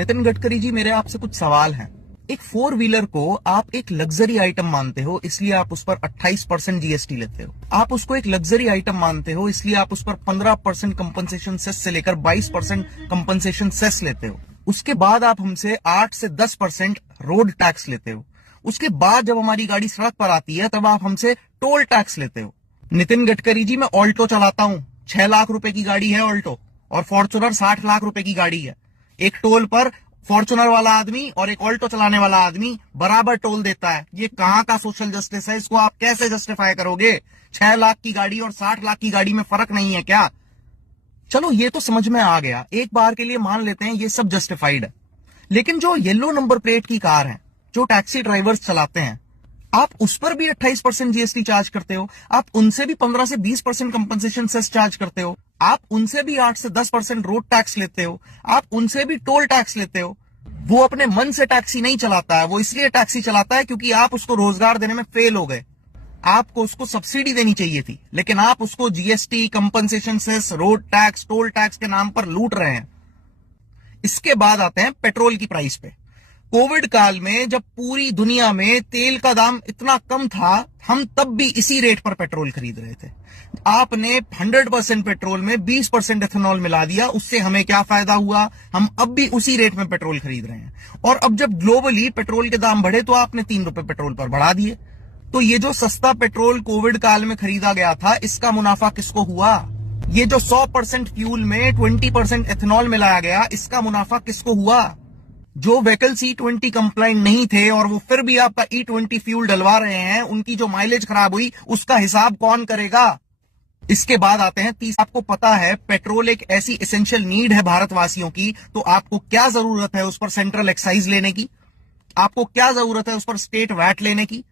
नितिन गडकरी जी, मेरे आपसे कुछ सवाल हैं। एक फोर व्हीलर को आप एक लग्जरी आइटम मानते हो, इसलिए आप उस पर 28% जीएसटी लेते हो। आप उसको एक लग्जरी आइटम मानते हो, इसलिए आप उस पर 15% कंपनसेशन सेस से लेकर 22% कंपनसेशन सेस लेते हो। उसके बाद आप हमसे 8 से 10% रोड टैक्स लेते हो। उसके बाद जब हमारी गाड़ी सड़क पर आती है तब आप हमसे टोल टैक्स लेते हो। नितिन गडकरी जी, मैं ऑल्टो चलाता हूं, 6 लाख रुपए की गाड़ी है ऑल्टो, और फॉर्च्यूनर 60 लाख रुपए की गाड़ी है। एक टोल पर फॉर्च्यूनर वाला आदमी और एक ऑल्टो चलाने वाला आदमी बराबर टोल देता है। ये कहां का सोशल जस्टिस है? इसको आप कैसे जस्टिफाई करोगे? 6 लाख की गाड़ी और 60 लाख की गाड़ी में फर्क नहीं है क्या? चलो, ये तो समझ में आ गया, एक बार के लिए मान लेते हैं ये सब जस्टिफाइड है। लेकिन जो येलो नंबर प्लेट की कार है, जो टैक्सी ड्राइवर्स चलाते हैं, आप उस पर भी 28% जीएसटी चार्ज करते हो। आप उनसे भी 15 से 20% कंपनसेशन सेस चार्ज करते हो। आप उनसे भी 8 से 10% रोड टैक्स लेते हो। आप उनसे भी टोल टैक्स लेते हो। वो अपने मन से टैक्सी नहीं चलाता है, वो इसलिए टैक्सी चलाता है क्योंकि आप उसको रोजगार देने में फेल हो गए। आपको उसको सब्सिडी देनी चाहिए थी, लेकिन आप उसको GST, compensation cess, road tax, toll tax के नाम पर लूट रहे हैं। इसके बाद आते हैं पेट्रोल की प्राइस पे। कोविड काल में जब पूरी दुनिया में तेल का दाम इतना कम था, हम तब भी इसी रेट पर पेट्रोल खरीद रहे थे। आपने 100% पेट्रोल में 20% एथेनॉल मिला दिया, उससे हमें क्या फायदा हुआ? हम अब भी उसी रेट में पेट्रोल खरीद रहे हैं। और अब जब ग्लोबली पेट्रोल के दाम बढ़े तो आपने 3 रुपए पेट्रोल पर बढ़ा दिए। तो ये जो सस्ता पेट्रोल कोविड काल में खरीदा गया था, इसका मुनाफा किसको हुआ? ये जो 100% फ्यूल में 20% एथेनॉल मिलाया गया, इसका मुनाफा किसको हुआ? जो व्हीकल्स E20 कंप्लाइंट नहीं थे और वो फिर भी आपका E20 फ्यूल डलवा रहे हैं, उनकी जो माइलेज खराब हुई, उसका हिसाब कौन करेगा? इसके बाद आते हैं आपको पता है पेट्रोल एक ऐसी एसेंशियल नीड है भारतवासियों की, तो आपको क्या जरूरत है उस पर सेंट्रल एक्साइज लेने की? आपको क्या जरूरत है उस पर स्टेट वैट लेने की?